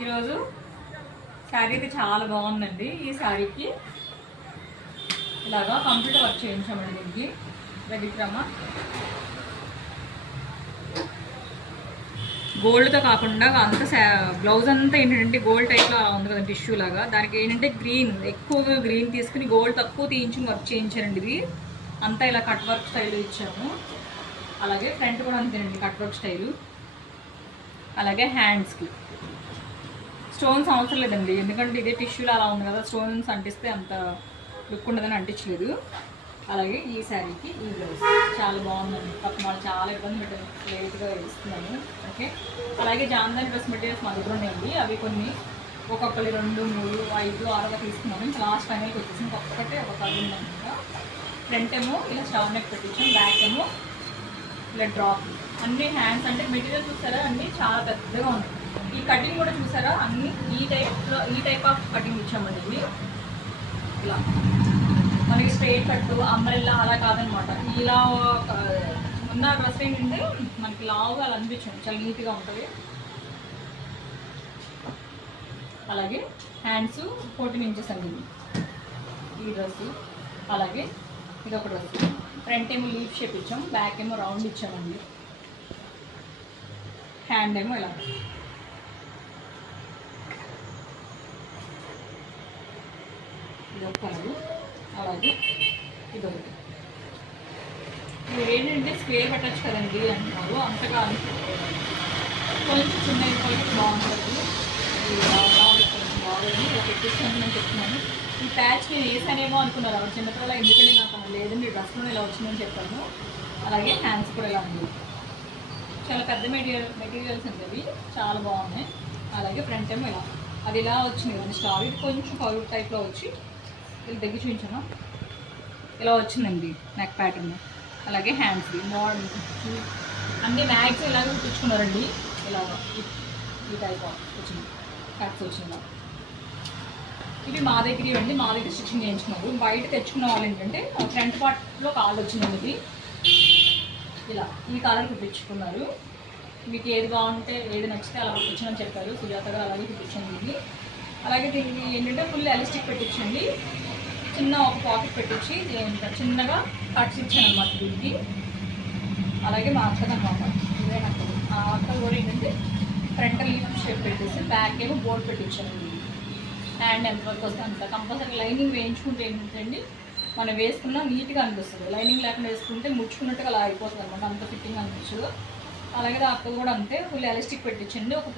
ఈరోజు శారీ అయితే చాలా బాగుందండి. ఈ శారీకి ఇలాగా కంప్యూటర్ వర్క్ చేయించామండి. దీనికి దగ్గరమ్మ గోల్డ్తో కాకుండా అంత బ్లౌజ్ అంతా ఏంటంటే గోల్డ్ టైప్లో ఉంది కదా, టిష్యూ లాగా. దానికి ఏంటంటే గ్రీన్ ఎక్కువగా గ్రీన్ తీసుకుని గోల్డ్ తక్కువ తీయించి వర్క్ చేయించారండి. ఇది అంతా ఇలా కట్ వర్క్ స్టైల్ ఇచ్చాము. అలాగే ఫ్రంట్ కూడా అంతేనండి, కట్ వర్క్ స్టైలు. అలాగే హ్యాండ్స్కి స్టోన్స్ అవసరం లేదండి, ఎందుకంటే ఇదే టిష్యూలో అలా ఉంది కదా, స్టోన్స్ అంటిస్తే అంత లుక్ ఉండదని అంటించలేదు. అలాగే ఈ శారీకి ఈ బ్లౌజ్ చాలా బాగుందండి. పక్కన వాళ్ళు చాలా ఇబ్బంది పెట్టారు, లేట్గా ఇస్తున్నాను. ఓకే, అలాగే జామ్దాని డ్రెస్ మెటీరియల్స్ మా దగ్గర ఉన్నాయండి. అవి కొన్ని ఒక్కొక్కరి 2, 3, 5, 6 తీసుకున్నాను. ఇంకా లాస్ట్ ఫైనల్కి వచ్చేసి ఒక్కొక్కటి ఒక కలర్ ఉందన్నమాట. ఫ్రంట్ ఏమో ఇలా స్టవ్ నెక్ పెట్టించాం, బ్యాక్ ఏమో ఇలా డ్రాప్. అన్ని హ్యాండ్స్ అంటే మెటీరియల్ చూసారా అన్నీ చాలా పెద్దగా ఉన్నాయి. ఈ కటింగ్ కూడా చూసారా, అన్ని ఈ టైప్ ఆఫ్ కటింగ్ ఇచ్చామండి. ఇవి ఇలా మనకి స్ట్రైట్ కట్టు అంబ్రెల్లా అలా కాదనమాట. ఇలా ఉన్న డ్రెస్ ఏంటంటే మనకి లావుగా అలా అనిపించండి, చాలా నీట్గా ఉంటుంది. అలాగే హ్యాండ్స్ 14 ఇంచెస్ అండి ఈ డ్రెస్సు. అలాగే ఇది ఒక డ్రెస్, ఫ్రంట్ ఏమో లీఫ్ షేప్ ఇచ్చాం, బ్యాక్ ఏమో రౌండ్ ఇచ్చామండి. హ్యాండ్ ఏమో ఇలా ఇది ఒక కలరు. అలాగే ఇది ఒకటి. మీరు ఏంటంటే స్క్వేర్ పెట్టచ్చు కదండి అంటున్నారు, అంతగా కొంచెం చిన్న క్వాలిటీ బాగుంటుంది. కొంచెం బాగుంది, ఇలా పెట్టిస్తాను నేను చెప్తున్నాను. ఈ ప్యాచ్ నేను వేసానేమో అనుకున్నారు ఎవరు చిన్నపిల్లలు, ఎందుకంటే నాకు లేదండి డ్రెస్లో ఇలా వచ్చిందని చెప్పాను. అలాగే హ్యాండ్స్ కూడా ఇలా ఉంది, చాలా పెద్ద మెటీరియల్స్ అండి అవి, చాలా బాగున్నాయి. అలాగే ఫ్రంట్ ఏమో ఇలా అది ఇలా వచ్చింది కదండి స్టార్, ఇది కొంచెం కలర్ టైప్లో వచ్చి ఇది దగ్గర చూపించాను, ఇలా వచ్చిందండి నెక్ ప్యాటర్న్. అలాగే హ్యాండ్స్ మోడల్ అన్ని మ్యాగ్స్ ఇలాగే కుట్టించుకున్నారండి. ఇలా ఈ టైప్ వచ్చింది, కట్స్ వచ్చింది. ఇవి మా దగ్గర ఇవ్వండి, మా దగ్గర స్టిచ్చింగ్ చేయించుకున్నారు. బయట తెచ్చుకున్న వాళ్ళు ఏంటంటే ఫ్రంట్ పార్ట్లో కాళ్ళు వచ్చిందండి. ఇది ఇలా ఈ కలర్ కుట్టించుకున్నారు. మీకు ఏది బాగుంటే ఏది నచ్చితే అలా కుట్టించమని చెప్పారు సుజాత గారు, అలాగే కుట్టించండి ఇది. అలాగే దీనికి ఏంటంటే ఫుల్ ఎలాస్టిక్ పెట్టించండి, చిన్న ఒక పాకెట్ పెట్టించి చిన్నగా కట్స్ ఇచ్చాను అనమాట దీనికి. అలాగే మా అక్కది అనమాట, ఇదే నాకు ఆ అక్క కూడా ఏంటంటే ఫ్రంట్ లీఫ్ షేప్ పెట్టేసి బ్యాక్ ఏమో బోర్డ్ పెట్టించాను. హ్యాండ్ ఎంతవరకు వస్తే అంత కంపల్సరీ లైనింగ్ వేయించుకుంటే ఏంటంటే మనం వేసుకున్నా నీట్గా అనిపిస్తుంది. లైనింగ్ లేకుండా వేసుకుంటే ముడుచుకున్నట్టుగా అలా అయిపోతుంది అనమాట, అంత ఫిట్టింగ్ అనిపించదు. అలాగే అక్క కూడా అంతే, ఫుల్ ఎలాస్టిక్ పెట్టించండి. ఒక